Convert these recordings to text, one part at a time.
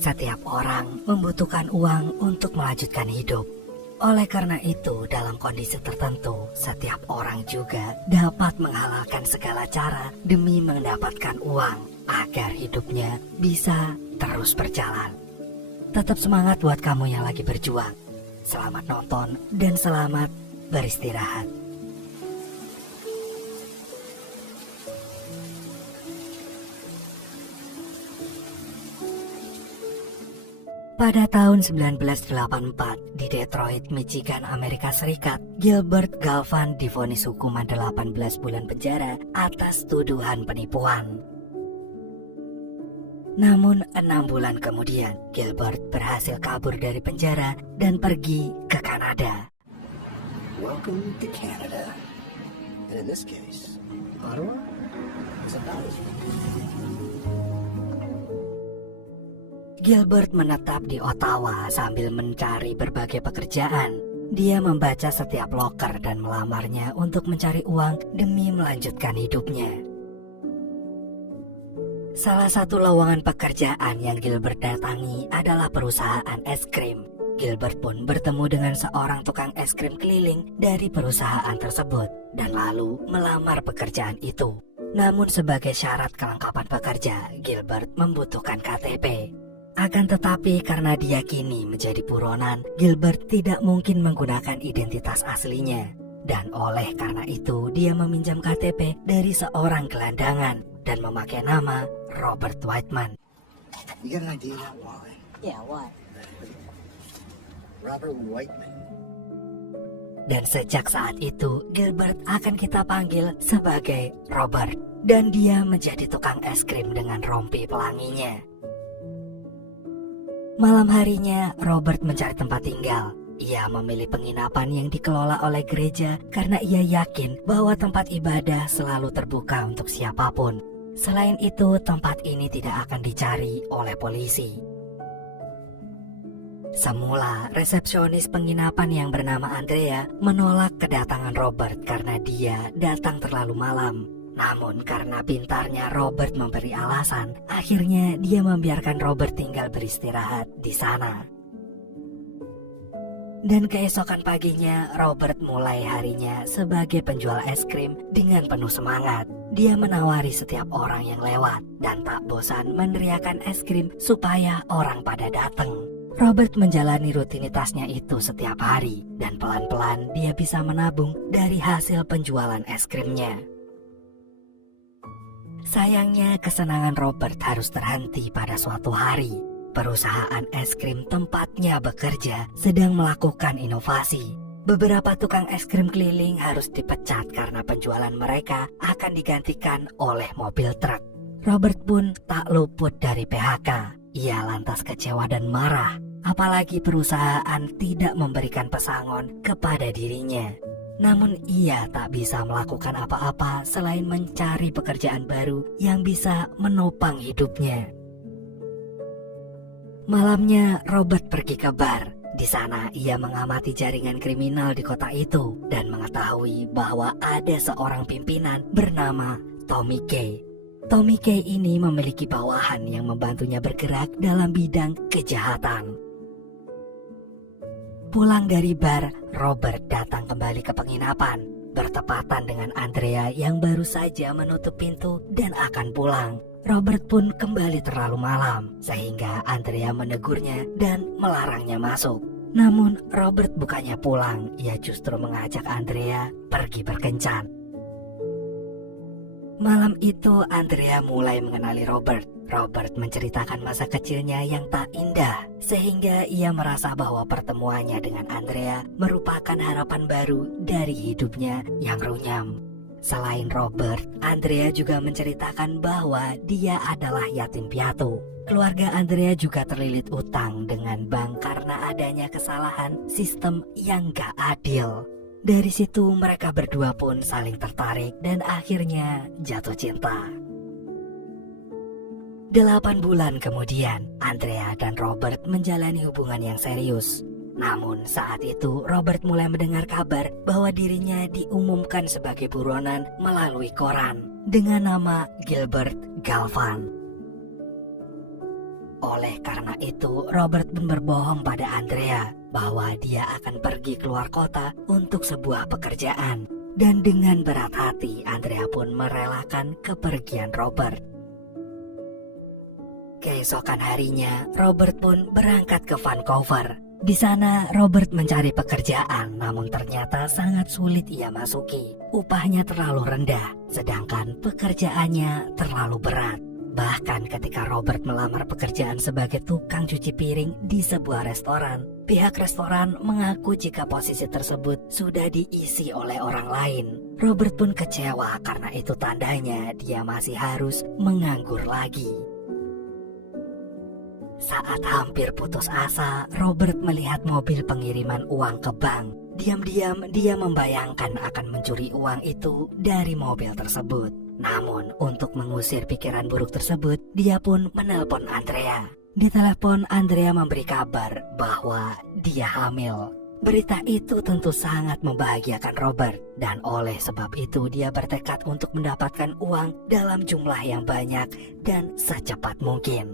Setiap orang membutuhkan uang untuk melanjutkan hidup. Oleh karena itu, dalam kondisi tertentu, setiap orang juga dapat menghalalkan segala cara demi mendapatkan uang agar hidupnya bisa terus berjalan. Tetap semangat buat kamu yang lagi berjuang. Selamat nonton dan selamat beristirahat. Pada tahun 1984 di Detroit, Michigan, Amerika Serikat, Gilbert Galvan divonis hukuman 18 bulan penjara atas tuduhan penipuan. Namun 6 bulan kemudian, Gilbert berhasil kabur dari penjara dan pergi ke Kanada. Welcome to Canada. And in this case, Ottawa is about as Gilbert menetap di Ottawa sambil mencari berbagai pekerjaan. Dia membaca setiap loker dan melamarnya untuk mencari uang demi melanjutkan hidupnya. Salah satu lowongan pekerjaan yang Gilbert datangi adalah perusahaan es krim. Gilbert pun bertemu dengan seorang tukang es krim keliling dari perusahaan tersebut dan lalu melamar pekerjaan itu. Namun sebagai syarat kelengkapan pekerja, Gilbert membutuhkan KTP. Akan tetapi karena dia kini menjadi buronan, Gilbert tidak mungkin menggunakan identitas aslinya. Dan oleh karena itu dia meminjam KTP dari seorang gelandangan dan memakai nama Robert Whiteman. You got an idea now why? Yeah, what? Robert Whiteman. Dan sejak saat itu Gilbert akan kita panggil sebagai Robert. Dan dia menjadi tukang es krim dengan rompi pelanginya. Malam harinya Robert mencari tempat tinggal. Ia memilih penginapan yang dikelola oleh gereja karena ia yakin bahwa tempat ibadah selalu terbuka untuk siapapun. Selain itu, tempat ini tidak akan dicari oleh polisi. Semula, resepsionis penginapan yang bernama Andrea menolak kedatangan Robert karena dia datang terlalu malam. Namun karena pintarnya Robert memberi alasan, akhirnya dia membiarkan Robert tinggal beristirahat di sana. Dan keesokan paginya, Robert mulai harinya sebagai penjual es krim dengan penuh semangat. Dia menawari setiap orang yang lewat dan tak bosan meneriakan es krim supaya orang pada datang. Robert menjalani rutinitasnya itu setiap hari dan pelan-pelan dia bisa menabung dari hasil penjualan es krimnya. Sayangnya kesenangan Robert harus terhenti pada suatu hari. Perusahaan es krim tempatnya bekerja sedang melakukan inovasi. Beberapa tukang es krim keliling harus dipecat karena penjualan mereka akan digantikan oleh mobil truk. Robert pun tak luput dari PHK. Ia lantas kecewa dan marah, apalagi perusahaan tidak memberikan pesangon kepada dirinya. Namun ia tak bisa melakukan apa-apa selain mencari pekerjaan baru yang bisa menopang hidupnya. Malamnya Robert pergi ke bar. Di sana ia mengamati jaringan kriminal di kota itu dan mengetahui bahwa ada seorang pimpinan bernama Tommy Kay. Tommy Kay ini memiliki bawahan yang membantunya bergerak dalam bidang kejahatan. Pulang dari bar, Robert datang kembali ke penginapan, bertepatan dengan Andrea yang baru saja menutup pintu dan akan pulang. Robert pun kembali terlalu malam, sehingga Andrea menegurnya dan melarangnya masuk. Namun Robert bukannya pulang, ia justru mengajak Andrea pergi berkencan. Malam itu Andrea mulai mengenali Robert. Robert menceritakan masa kecilnya yang tak indah, sehingga ia merasa bahwa pertemuannya dengan Andrea merupakan harapan baru dari hidupnya yang runyam. Selain Robert, Andrea juga menceritakan bahwa dia adalah yatim piatu. Keluarga Andrea juga terlilit utang dengan bank karena adanya kesalahan sistem yang gak adil. Dari situ mereka berdua pun saling tertarik dan akhirnya jatuh cinta. 8 bulan kemudian, Andrea dan Robert menjalani hubungan yang serius. Namun saat itu Robert mulai mendengar kabar bahwa dirinya diumumkan sebagai buronan melalui koran dengan nama Gilbert Galvan. Oleh karena itu, Robert pun berbohong pada Andrea bahwa dia akan pergi keluar kota untuk sebuah pekerjaan. Dan dengan berat hati, Andrea pun merelakan kepergian Robert. Keesokan harinya, Robert pun berangkat ke Vancouver. Di sana, Robert mencari pekerjaan, namun ternyata sangat sulit ia masuki. Upahnya terlalu rendah, sedangkan pekerjaannya terlalu berat. Bahkan ketika Robert melamar pekerjaan sebagai tukang cuci piring di sebuah restoran, pihak restoran mengaku jika posisi tersebut sudah diisi oleh orang lain. Robert pun kecewa karena itu tandanya dia masih harus menganggur lagi. Saat hampir putus asa, Robert melihat mobil pengiriman uang ke bank. Diam-diam dia membayangkan akan mencuri uang itu dari mobil tersebut. Namun untuk mengusir pikiran buruk tersebut, dia pun menelpon Andrea. Di telepon, Andrea memberi kabar bahwa dia hamil. Berita itu tentu sangat membahagiakan Robert, dan oleh sebab itu dia bertekad untuk mendapatkan uang dalam jumlah yang banyak dan secepat mungkin.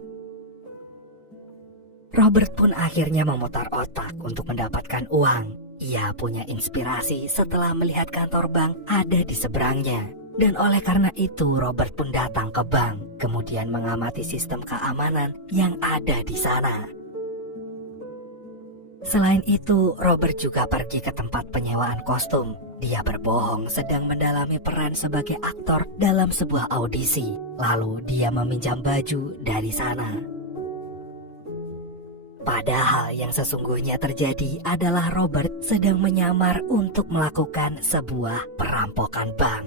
Robert pun akhirnya memutar otak untuk mendapatkan uang. Ia punya inspirasi setelah melihat kantor bank ada di seberangnya. Dan oleh karena itu Robert pun datang ke bank, kemudian mengamati sistem keamanan yang ada di sana. Selain itu, Robert juga pergi ke tempat penyewaan kostum. Dia berbohong sedang mendalami peran sebagai aktor dalam sebuah audisi. Lalu dia meminjam baju dari sana. Padahal yang sesungguhnya terjadi adalah Robert sedang menyamar untuk melakukan sebuah perampokan bank.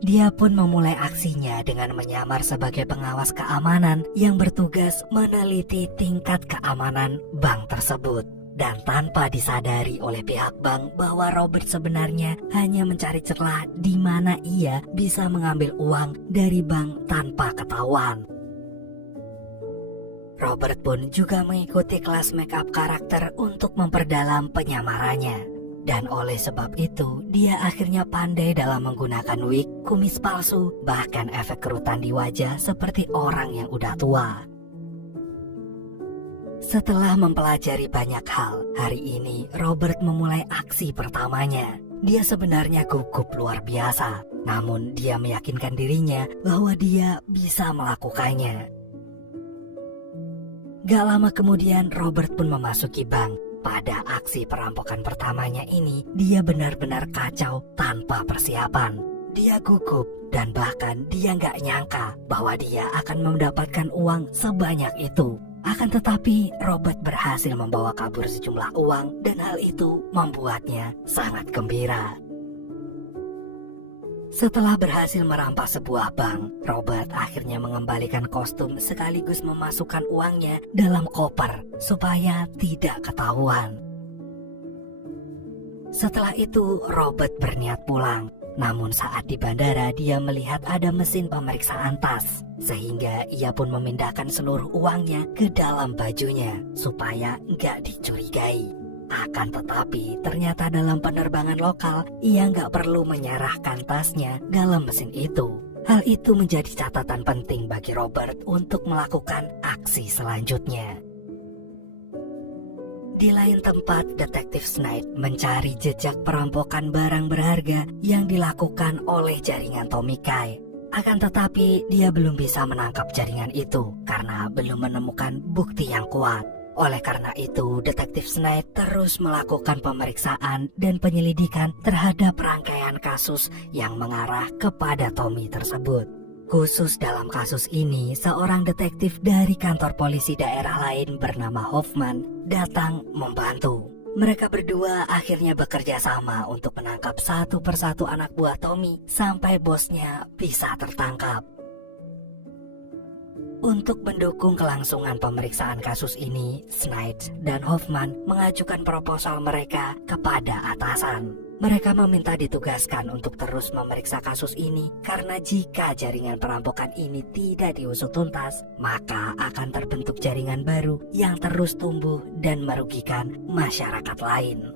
Dia pun memulai aksinya dengan menyamar sebagai pengawas keamanan yang bertugas meneliti tingkat keamanan bank tersebut. Dan tanpa disadari oleh pihak bank bahwa Robert sebenarnya hanya mencari celah di mana ia bisa mengambil uang dari bank tanpa ketahuan. Robert pun juga mengikuti kelas make up karakter untuk memperdalam penyamarannya. Dan oleh sebab itu, dia akhirnya pandai dalam menggunakan wig, kumis palsu, bahkan efek kerutan di wajah seperti orang yang udah tua. Setelah mempelajari banyak hal, hari ini Robert memulai aksi pertamanya. Dia sebenarnya gugup luar biasa, namun dia meyakinkan dirinya bahwa dia bisa melakukannya. Gak lama kemudian Robert pun memasuki bank. Pada aksi perampokan pertamanya ini, dia benar-benar kacau tanpa persiapan. Dia gugup dan bahkan dia gak nyangka bahwa dia akan mendapatkan uang sebanyak itu. Akan tetapi Robert berhasil membawa kabur sejumlah uang dan hal itu membuatnya sangat gembira. Setelah berhasil merampas sebuah bank, Robert akhirnya mengembalikan kostum sekaligus memasukkan uangnya dalam koper supaya tidak ketahuan. Setelah itu, Robert berniat pulang. Namun saat di bandara dia melihat ada mesin pemeriksaan tas, sehingga ia pun memindahkan seluruh uangnya ke dalam bajunya supaya nggak dicurigai. Akan tetapi ternyata dalam penerbangan lokal ia nggak perlu menyerahkan tasnya dalam mesin itu. Hal itu menjadi catatan penting bagi Robert untuk melakukan aksi selanjutnya. Di lain tempat, Detektif Snide mencari jejak perampokan barang berharga yang dilakukan oleh jaringan Tomikai. Akan tetapi dia belum bisa menangkap jaringan itu karena belum menemukan bukti yang kuat. Oleh karena itu, Detektif Snide terus melakukan pemeriksaan dan penyelidikan terhadap rangkaian kasus yang mengarah kepada Tommy tersebut. Khusus dalam kasus ini, seorang detektif dari kantor polisi daerah lain bernama Hoffman datang membantu. Mereka berdua akhirnya bekerja sama untuk menangkap satu persatu anak buah Tommy sampai bosnya bisa tertangkap. Untuk mendukung kelangsungan pemeriksaan kasus ini, Snide dan Hoffman mengajukan proposal mereka kepada atasan. Mereka meminta ditugaskan untuk terus memeriksa kasus ini karena jika jaringan perampokan ini tidak diusut tuntas, maka akan terbentuk jaringan baru yang terus tumbuh dan merugikan masyarakat lain.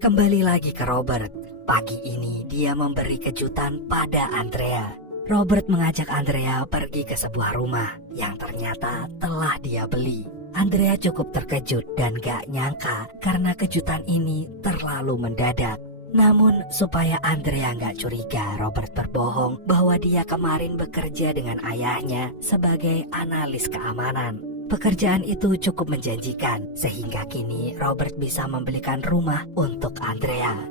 Kembali lagi ke Robert. Pagi ini dia memberi kejutan pada Andrea. Robert mengajak Andrea pergi ke sebuah rumah yang ternyata telah dia beli. Andrea cukup terkejut dan gak nyangka karena kejutan ini terlalu mendadak. Namun supaya Andrea gak curiga, Robert berbohong bahwa dia kemarin bekerja dengan ayahnya sebagai analis keamanan. Pekerjaan itu cukup menjanjikan sehingga kini Robert bisa membelikan rumah untuk Andrea.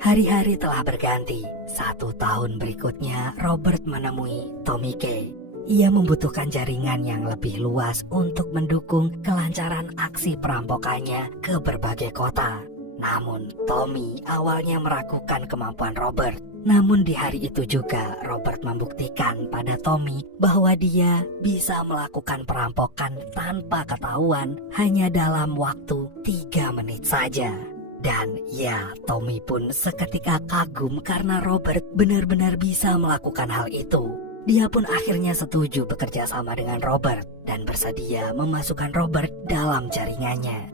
Hari-hari telah berganti. 1 tahun berikutnya Robert menemui Tomike. Ia membutuhkan jaringan yang lebih luas untuk mendukung kelancaran aksi perampokannya ke berbagai kota. Namun Tommy awalnya meragukan kemampuan Robert. Namun di hari itu juga Robert membuktikan pada Tommy bahwa dia bisa melakukan perampokan tanpa ketahuan hanya dalam waktu 3 menit saja. Dan ya, Tommy pun seketika kagum karena Robert benar-benar bisa melakukan hal itu. Dia pun akhirnya setuju bekerja sama dengan Robert dan bersedia memasukkan Robert dalam jaringannya.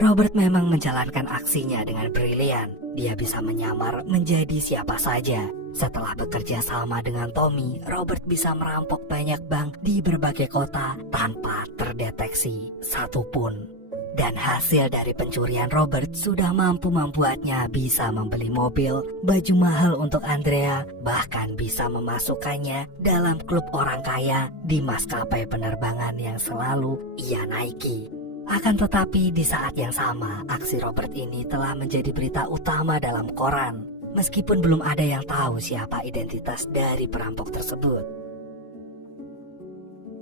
Robert memang menjalankan aksinya dengan brilian. Dia bisa menyamar menjadi siapa saja. Setelah bekerja sama dengan Tommy, Robert bisa merampok banyak bank di berbagai kota tanpa terdeteksi satupun. Dan hasil dari pencurian Robert sudah mampu membuatnya bisa membeli mobil, baju mahal untuk Andrea, bahkan bisa memasukkannya dalam klub orang kaya di maskapai penerbangan yang selalu ia naiki. Akan tetapi di saat yang sama, aksi Robert ini telah menjadi berita utama dalam koran, meskipun belum ada yang tahu siapa identitas dari perampok tersebut.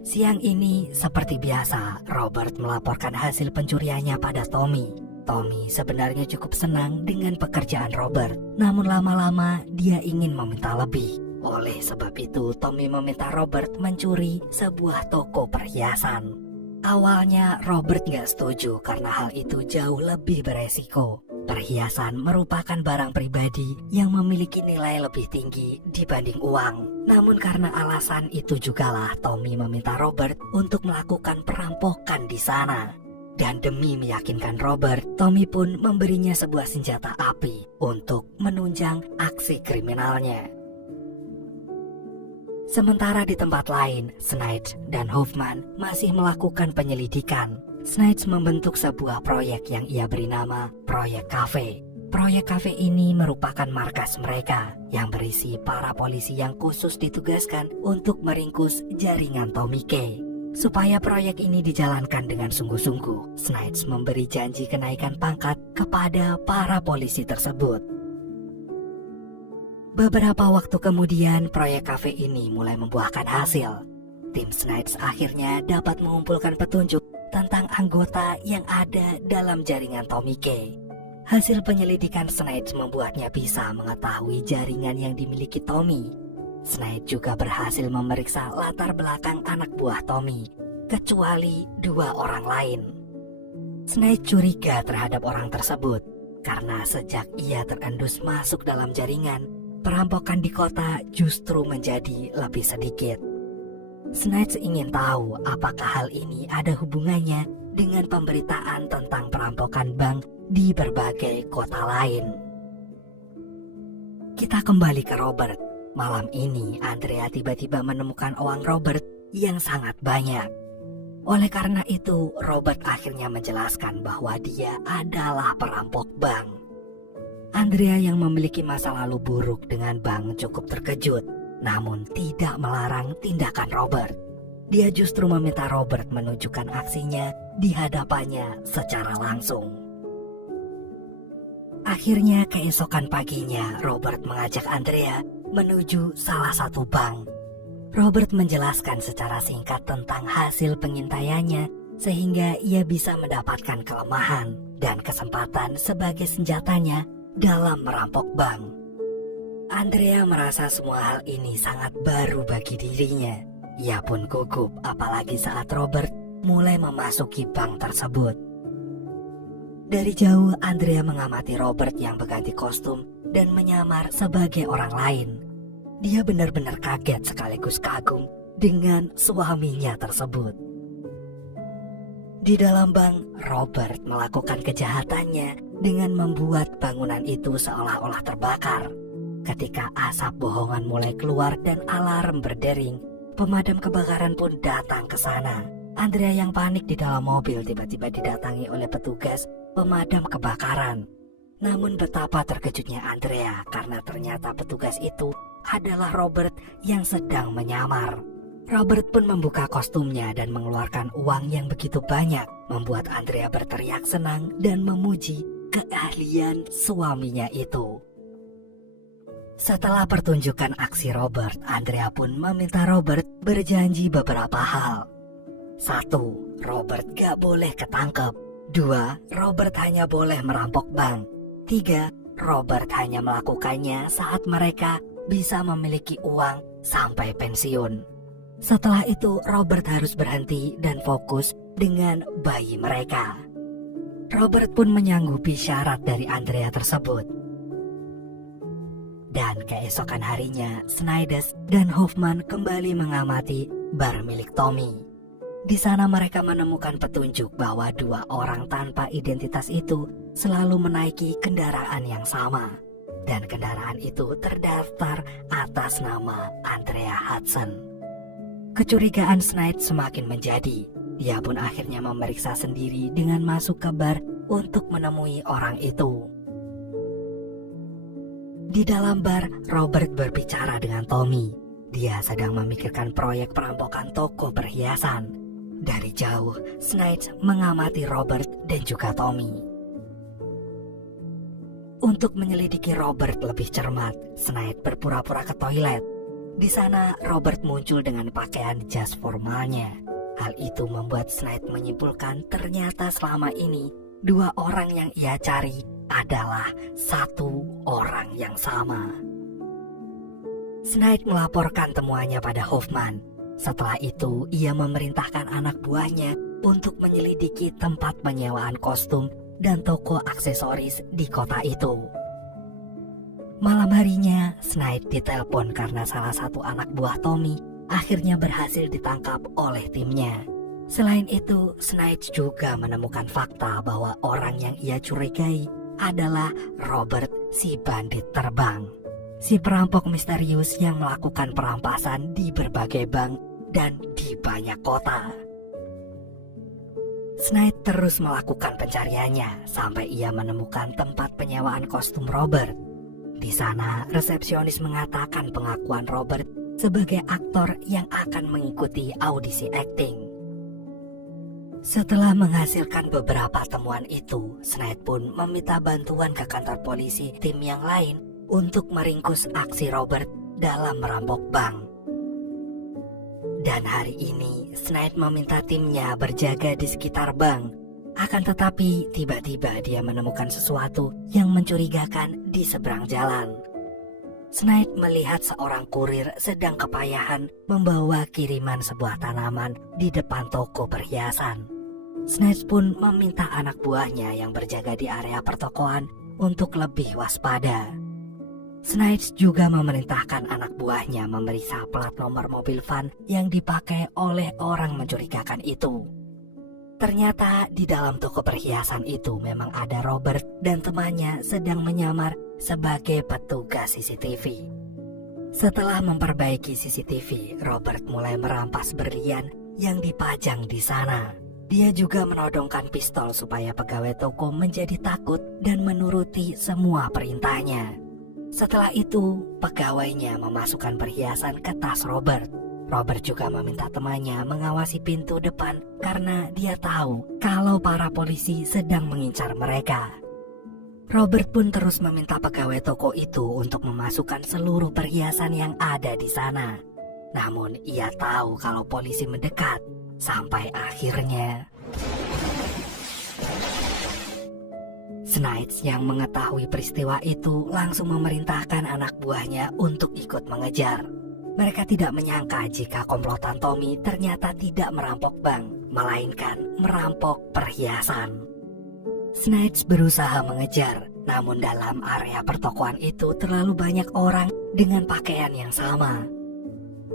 Siang ini, seperti biasa, Robert melaporkan hasil pencuriannya pada Tommy. Tommy sebenarnya cukup senang dengan pekerjaan Robert, namun lama-lama dia ingin meminta lebih. Oleh sebab itu, Tommy meminta Robert mencuri sebuah toko perhiasan. Awalnya Robert gak setuju karena hal itu jauh lebih beresiko. Perhiasan merupakan barang pribadi yang memiliki nilai lebih tinggi dibanding uang. Namun karena alasan itu jugalah Tommy meminta Robert untuk melakukan perampokan di sana. Dan demi meyakinkan Robert, Tommy pun memberinya sebuah senjata api untuk menunjang aksi kriminalnya. Sementara di tempat lain, Snipes dan Hoffman masih melakukan penyelidikan. Snipes membentuk sebuah proyek yang ia beri nama Proyek Cafe. Proyek Cafe ini merupakan markas mereka yang berisi para polisi yang khusus ditugaskan untuk meringkus jaringan Tomike. Supaya proyek ini dijalankan dengan sungguh-sungguh, Snipes memberi janji kenaikan pangkat kepada para polisi tersebut. Beberapa waktu kemudian, proyek kafe ini mulai membuahkan hasil. Tim Snipes akhirnya dapat mengumpulkan petunjuk tentang anggota yang ada dalam jaringan Tomike. Hasil penyelidikan Snipes membuatnya bisa mengetahui jaringan yang dimiliki Tommy. Snipes juga berhasil memeriksa latar belakang anak buah Tommy, kecuali 2 orang lain. Snipes curiga terhadap orang tersebut, karena sejak ia terendus masuk dalam jaringan, perampokan di kota justru menjadi lebih sedikit. Snipes ingin tahu apakah hal ini ada hubungannya dengan pemberitaan tentang perampokan bank di berbagai kota lain. Kita kembali ke Robert. Malam ini Andrea tiba-tiba menemukan uang Robert yang sangat banyak. Oleh karena itu, Robert akhirnya menjelaskan bahwa dia adalah perampok bank. Andrea yang memiliki masa lalu buruk dengan bank cukup terkejut, namun tidak melarang tindakan Robert. Dia justru meminta Robert menunjukkan aksinya di hadapannya secara langsung. Akhirnya keesokan paginya, Robert mengajak Andrea menuju salah satu bank. Robert menjelaskan secara singkat tentang hasil pengintaiannya sehingga ia bisa mendapatkan kelemahan dan kesempatan sebagai senjatanya dalam merampok bank. Andrea merasa semua hal ini sangat baru bagi dirinya. Ia pun gugup apalagi saat Robert mulai memasuki bank tersebut. Dari jauh Andrea mengamati Robert yang berganti kostum dan menyamar sebagai orang lain. Dia benar-benar kaget sekaligus kagum dengan suaminya tersebut. Di dalam bank, Robert melakukan kejahatannya dengan membuat bangunan itu seolah-olah terbakar. Ketika asap bohongan mulai keluar dan alarm berdering, pemadam kebakaran pun datang ke sana. Andrea yang panik di dalam mobil tiba-tiba didatangi oleh petugas pemadam kebakaran. Namun betapa terkejutnya Andrea karena ternyata petugas itu adalah Robert yang sedang menyamar. Robert pun membuka kostumnya dan mengeluarkan uang yang begitu banyak, membuat Andrea berteriak senang dan memuji keahlian suaminya itu. Setelah pertunjukan aksi Robert, Andrea pun meminta Robert berjanji beberapa hal. 1. Robert gak boleh ketangkep. 2. Robert hanya boleh merampok bank. 3. Robert hanya melakukannya saat mereka bisa memiliki uang sampai pensiun. Setelah itu Robert harus berhenti dan fokus dengan bayi mereka. Robert pun menyanggupi syarat dari Andrea tersebut. Dan keesokan harinya, Snyders dan Hoffman kembali mengamati bar milik Tommy. Di sana mereka menemukan petunjuk bahwa 2 orang tanpa identitas itu selalu menaiki kendaraan yang sama. Dan kendaraan itu terdaftar atas nama Andrea Hudson. Kecurigaan Snide semakin menjadi. Dia pun akhirnya memeriksa sendiri dengan masuk ke bar untuk menemui orang itu. Di dalam bar, Robert berbicara dengan Tommy. Dia sedang memikirkan proyek perampokan toko perhiasan. Dari jauh, Snide mengamati Robert dan juga Tommy. Untuk menyelidiki Robert lebih cermat, Snide berpura-pura ke toilet. Di sana, Robert muncul dengan pakaian jas formalnya. Hal itu membuat Snide menyimpulkan ternyata selama ini 2 orang yang ia cari adalah 1 orang yang sama. Snide melaporkan temuannya pada Hoffman. Setelah itu, ia memerintahkan anak buahnya untuk menyelidiki tempat penyewaan kostum dan toko aksesoris di kota itu. Malam harinya, Snide ditelepon karena salah satu anak buah Tommy akhirnya berhasil ditangkap oleh timnya. Selain itu, Snide juga menemukan fakta bahwa orang yang ia curigai adalah Robert, si bandit terbang. Si perampok misterius yang melakukan perampasan di berbagai bank dan di banyak kota. Snide terus melakukan pencariannya sampai ia menemukan tempat penyewaan kostum Robert. Di sana, resepsionis mengatakan pengakuan Robert sebagai aktor yang akan mengikuti audisi akting. Setelah menghasilkan beberapa temuan itu, Snide pun meminta bantuan ke kantor polisi tim yang lain untuk meringkus aksi Robert dalam merampok bank. Dan hari ini, Snide meminta timnya berjaga di sekitar bank. Akan tetapi, tiba-tiba dia menemukan sesuatu yang mencurigakan di seberang jalan. Snide melihat seorang kurir sedang kepayahan membawa kiriman sebuah tanaman di depan toko perhiasan. Snide pun meminta anak buahnya yang berjaga di area pertokoan untuk lebih waspada. Snide juga memerintahkan anak buahnya memeriksa plat nomor mobil van yang dipakai oleh orang mencurigakan itu. Ternyata di dalam toko perhiasan itu memang ada Robert dan temannya sedang menyamar sebagai petugas CCTV. Setelah memperbaiki CCTV, Robert mulai merampas berlian yang dipajang di sana. Dia juga menodongkan pistol supaya pegawai toko menjadi takut dan menuruti semua perintahnya. Setelah itu, pegawainya memasukkan perhiasan ke tas Robert. Robert juga meminta temannya mengawasi pintu depan karena dia tahu kalau para polisi sedang mengincar mereka. Robert pun terus meminta pegawai toko itu untuk memasukkan seluruh perhiasan yang ada di sana. Namun ia tahu kalau polisi mendekat. Sampai akhirnya Snide yang mengetahui peristiwa itu langsung memerintahkan anak buahnya untuk ikut mengejar. Mereka tidak menyangka jika komplotan Tommy ternyata tidak merampok bank, melainkan merampok perhiasan. Snide berusaha mengejar, namun dalam area pertokoan itu terlalu banyak orang dengan pakaian yang sama.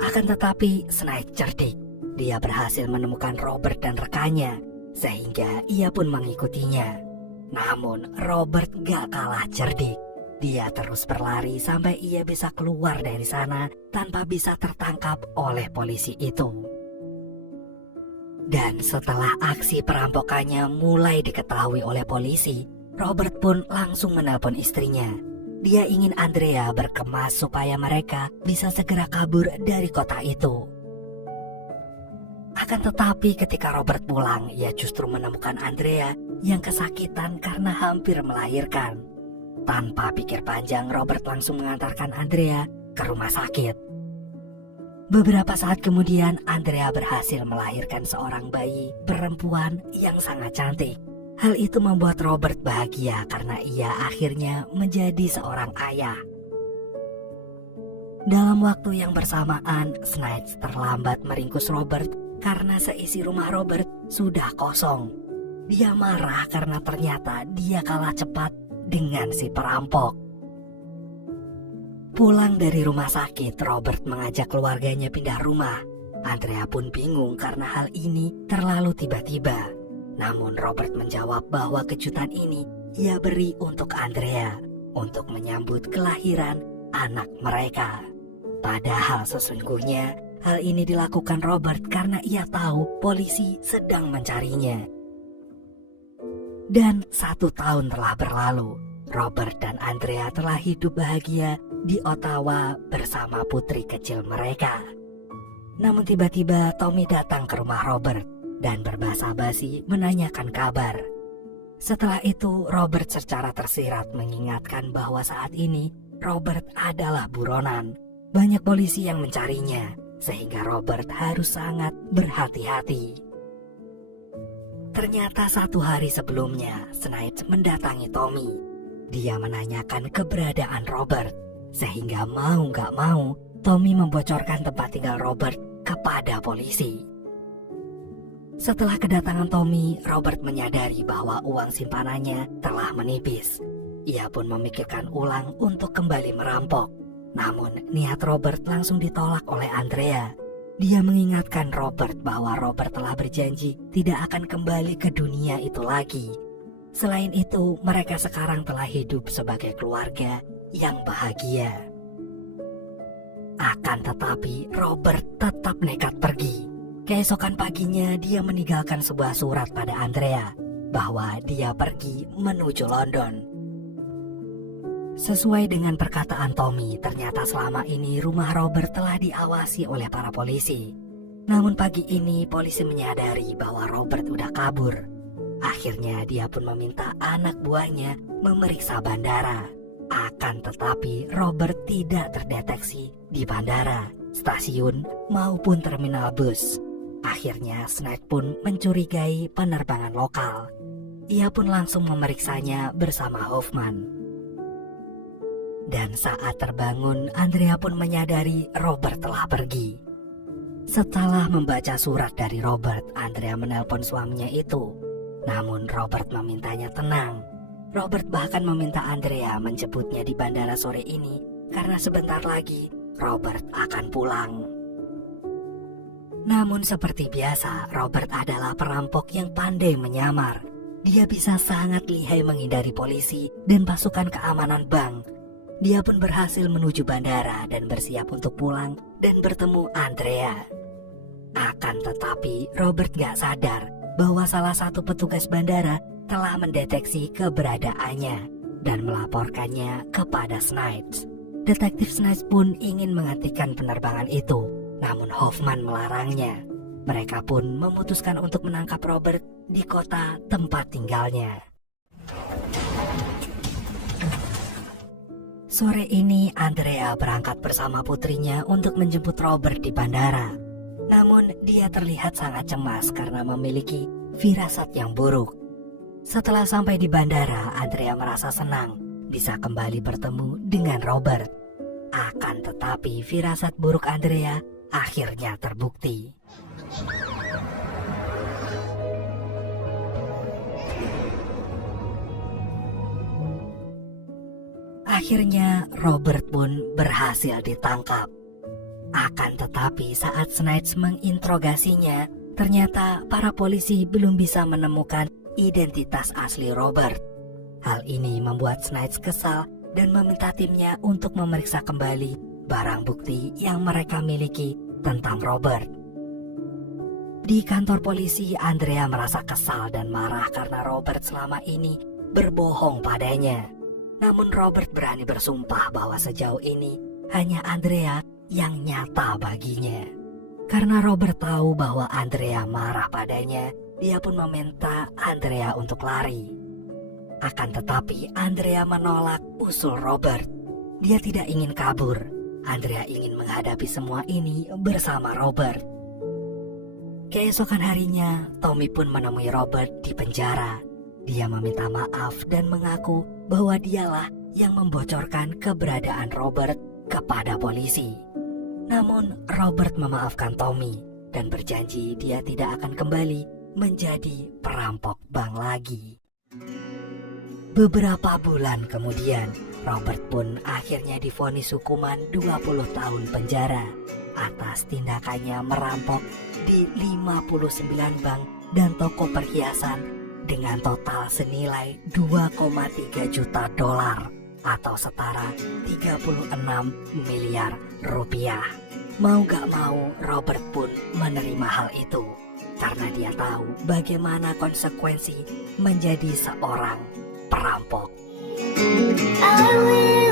Akan tetapi Snide cerdik. Dia berhasil menemukan Robert dan rekannya, sehingga ia pun mengikutinya. Namun Robert gak kalah cerdik. Dia terus berlari sampai ia bisa keluar dari sana tanpa bisa tertangkap oleh polisi itu. Dan setelah aksi perampokannya mulai diketahui oleh polisi, Robert pun langsung menelpon istrinya. Dia ingin Andrea berkemas supaya mereka bisa segera kabur dari kota itu. Akan tetapi ketika Robert pulang, ia justru menemukan Andrea yang kesakitan karena hampir melahirkan. Tanpa pikir panjang, Robert langsung mengantarkan Andrea ke rumah sakit. Beberapa saat kemudian, Andrea berhasil melahirkan seorang bayi perempuan yang sangat cantik. Hal itu membuat Robert bahagia karena ia akhirnya menjadi seorang ayah. Dalam waktu yang bersamaan, Snipes terlambat meringkus Robert karena seisi rumah Robert sudah kosong. Dia marah karena ternyata dia kalah cepat dengan si perampok. Pulang dari rumah sakit, Robert mengajak keluarganya pindah rumah. Andrea pun bingung karena hal ini terlalu tiba-tiba. Namun Robert menjawab bahwa kejutan ini ia beri untuk Andrea untuk menyambut kelahiran anak mereka. Padahal sesungguhnya hal ini dilakukan Robert karena ia tahu polisi sedang mencarinya. Dan 1 tahun telah berlalu. Robert dan Andrea telah hidup bahagia di Ottawa bersama putri kecil mereka. Namun tiba-tiba Tommy datang ke rumah Robert dan berbasa-basi menanyakan kabar. Setelah itu Robert secara tersirat mengingatkan bahwa saat ini Robert adalah buronan. Banyak polisi yang mencarinya, sehingga Robert harus sangat berhati-hati. Ternyata 1 hari sebelumnya, Snipes mendatangi Tommy. Dia menanyakan keberadaan Robert, sehingga mau gak mau, Tommy membocorkan tempat tinggal Robert kepada polisi. Setelah kedatangan Tommy, Robert menyadari bahwa uang simpanannya telah menipis. Ia pun memikirkan ulang untuk kembali merampok. Namun, niat Robert langsung ditolak oleh Andrea. Dia mengingatkan Robert bahwa Robert telah berjanji tidak akan kembali ke dunia itu lagi. Selain itu, mereka sekarang telah hidup sebagai keluarga yang bahagia. Akan tetapi, Robert tetap nekat pergi. Keesokan paginya, dia meninggalkan sebuah surat pada Andrea bahwa dia pergi menuju London. Sesuai dengan perkataan Tommy, ternyata selama ini rumah Robert telah diawasi oleh para polisi. Namun pagi ini polisi menyadari bahwa Robert udah kabur. Akhirnya dia pun meminta anak buahnya memeriksa bandara. Akan tetapi Robert tidak terdeteksi di bandara, stasiun maupun terminal bus. Akhirnya Snipes pun mencurigai penerbangan lokal. Ia pun langsung memeriksanya bersama Hoffman. Dan saat terbangun, Andrea pun menyadari Robert telah pergi. Setelah membaca surat dari Robert, Andrea menelpon suaminya itu. Namun Robert memintanya tenang. Robert bahkan meminta Andrea menjemputnya di bandara sore ini karena sebentar lagi Robert akan pulang. Namun seperti biasa, Robert adalah perampok yang pandai menyamar. Dia bisa sangat lihai menghindari polisi dan pasukan keamanan bank. Dia pun berhasil menuju bandara dan bersiap untuk pulang dan bertemu Andrea. Akan tetapi Robert gak sadar bahwa salah satu petugas bandara telah mendeteksi keberadaannya dan melaporkannya kepada Snipes. Detektif Snipes pun ingin menghentikan penerbangan itu, namun Hoffman melarangnya. Mereka pun memutuskan untuk menangkap Robert di kota tempat tinggalnya. Sore ini Andrea berangkat bersama putrinya untuk menjemput Robert di bandara. Namun dia terlihat sangat cemas karena memiliki firasat yang buruk. Setelah sampai di bandara, Andrea merasa senang bisa kembali bertemu dengan Robert. Akan tetapi firasat buruk Andrea akhirnya terbukti. Akhirnya Robert pun berhasil ditangkap. Akan tetapi saat Snipes menginterogasinya, ternyata para polisi belum bisa menemukan identitas asli Robert. Hal ini membuat Snipes kesal dan meminta timnya untuk memeriksa kembali barang bukti yang mereka miliki tentang Robert. Di kantor polisi, Andrea merasa kesal dan marah karena Robert selama ini berbohong padanya. Namun Robert berani bersumpah bahwa sejauh ini hanya Andrea yang nyata baginya. Karena Robert tahu bahwa Andrea marah padanya, dia pun meminta Andrea untuk lari. Akan tetapi Andrea menolak usul Robert. Dia tidak ingin kabur. Andrea ingin menghadapi semua ini bersama Robert. Keesokan harinya, Tommy pun menemui Robert di penjara. Dia meminta maaf dan mengaku bahwa dialah yang membocorkan keberadaan Robert kepada polisi. Namun, Robert memaafkan Tommy dan berjanji dia tidak akan kembali menjadi perampok bank lagi. Beberapa bulan kemudian, Robert pun akhirnya divonis hukuman 20 tahun penjara atas tindakannya merampok di 59 bank dan toko perhiasan dengan total senilai 2,3 juta dolar atau setara 36 miliar rupiah. Mau gak mau, Robert pun menerima hal itu karena dia tahu bagaimana konsekuensi menjadi seorang perampok. I will